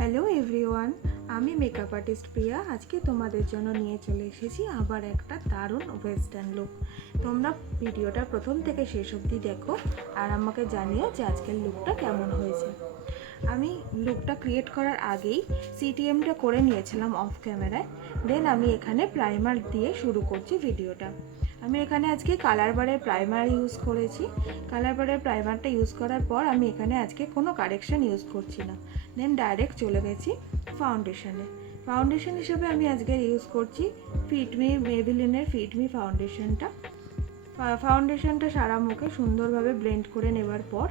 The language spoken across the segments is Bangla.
হ্যালো এভরিওয়ান, আমি মেকআপ আর্টিস্ট প্রিয়া। আজকে তোমাদের জন্য নিয়ে চলে এসেছি আবার একটা দারুণ ওয়েস্টার্ন লুক। তোমরা ভিডিওটা প্রথম থেকে শেষ অবধি দেখো আর আমাকে জানিও যে আজকের লুকটা কেমন হয়েছে। আমি লুকটা ক্রিয়েট করার আগেই সিটিএমটা করে নিয়েছিলাম অফ ক্যামেরায়। দেন আমি এখানে প্রাইমার দিয়ে শুরু করছি ভিডিওটা। আমি এখানে আজকে কালার বারের প্রাইমার ইউজ করেছি। কালার বারের প্রাইমারটা ইউজ করার পর আমি এখানে আজকে কোনো কারেকশান ইউজ করছি না। দেন ডাইরেক্ট চলে গেছি ফাউন্ডেশনে। ফাউন্ডেশন হিসেবে আমি আজকে ইউজ করছি ফিটমি মেবিলিনের ফিটমি ফাউন্ডেশনটা। ফাউন্ডেশনটা সারা মুখে সুন্দরভাবে ব্লেন্ড করে নেবার পর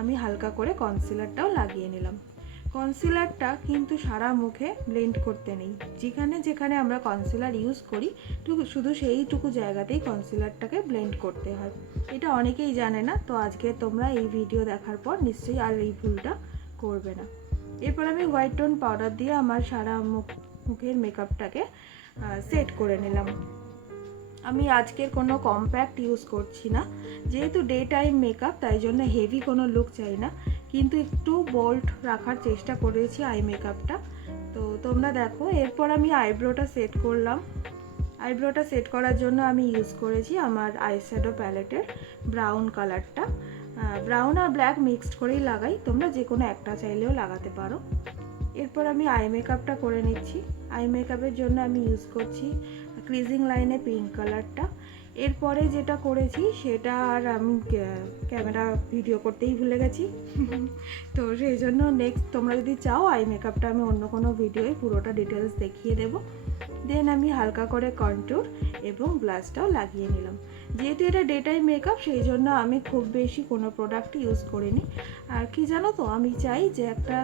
আমি হালকা করে কনসিলারটাও লাগিয়ে নিলাম। কনসিলারটা কিন্তু সারা মুখে ব্লেন্ড করতে নেই, যেখানে যেখানে আমরা কনসিলার ইউজ করি শুধু সেইটুকু জায়গাতেই কনসিলারটাকে ব্লেন্ড করতে হয়। এটা অনেকেই জানে না, তো আজকে তোমরা এই ভিডিও দেখার পর নিশ্চয়ই আর এই ভুলটা করবে না। এরপর আমি হোয়াইট টোন পাউডার দিয়ে আমার সারা মুখের মেকআপটাকে সেট করে নিলাম। আমি আজকের কোনো কম্প্যাক্ট ইউজ করছি না, যেহেতু ডে টাইম মেকআপ তাই জন্য হেভি কোনো লুক চাই না, কিন্তু একটু বোল্ড রাখার চেষ্টা করেছি আই মেকআপটা। তো তোমরা দেখো, এরপর আমি আইব্রোটা সেট করলাম। আইব্রোটা সেট করার জন্য আমি ইউজ করেছি আমার আইশ্যাডো প্যালেটের ব্রাউন কালারটা। ব্রাউন আর ব্ল্যাক মিক্সড করেই লাগাই, তোমরা যে কোনো একটা চাইলেও লাগাতে পারো। এরপর আমি আই মেকআপটা করে নিচ্ছি। আই মেকআপের জন্য আমি ইউজ করছি ক্রিজিং লাইনে পিঙ্ক কালারটা। এরপরে যেটা করেছি সেটা আর আমি ক্যামেরা ভিডিও করতেই ভুলে গেছি তো সেই জন্য নেক্সট তোমরা যদি চাও আই মেকআপটা আমি অন্য কোনো ভিডিওয় পুরোটা ডিটেলস দেখিয়ে দেবো। দেন আমি হালকা করে কন্ট্যুর এবং ব্লাশটাও লাগিয়ে নিলাম। যেহেতু এটা ডে টাইম মেকআপ সেই জন্য আমি খুব বেশি কোনো প্রোডাক্ট ইউজ করিনি। আর কি জানো তো, আমি চাই যে একটা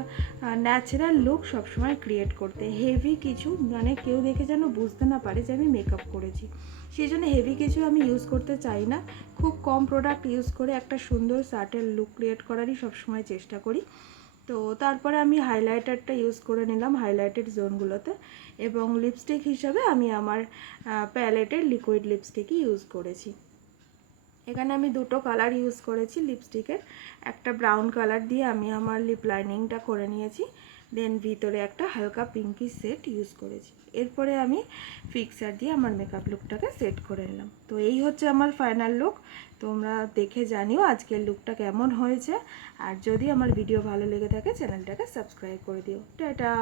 ন্যাচারাল লুক সবসময় ক্রিয়েট করতে। হেভি কিছু মানে কেউ দেখে যেন বুঝতে না পারে যে আমি মেকআপ করেছি, সেই জন্য হেভি কিছু আমি ইউজ করতে চাই না। খুব কম প্রোডাক্ট ইউজ করে একটা সুন্দর সাটেল লুক ক্রিয়েট করারই সবসময় চেষ্টা করি। তো তারপরে আমি হাইলাইটারটা ইউজ করে নিলাম হাইলাইটেড জোনগুলোতে, এবং লিপস্টিক হিসাবে আমি আমার প্যালেটের লিকুইড লিপস্টিকই ইউজ করেছি। এখানে আমি দুটো কালার ইউজ করেছি লিপস্টিকের। একটা ব্রাউন কালার দিয়ে আমি আমার লিপ লাইনিংটা করে নিয়েছি, দেন ভিতরে একটা হালকা পিঙ্কি সেট ইউজ করেছি। এরপরে আমি ফিক্সার দিয়ে আমার মেকআপ লুকটাকে সেট করে নিলাম। তো এই হচ্ছে আমার ফাইনাল লুক। তোমরা দেখে জানিও আজকের লুকটা কেমন হয়েছে। আর যদি আমার ভিডিও ভালো লেগে থাকে চ্যানেলটাকে সাবস্ক্রাইব করে দিও। টাটা।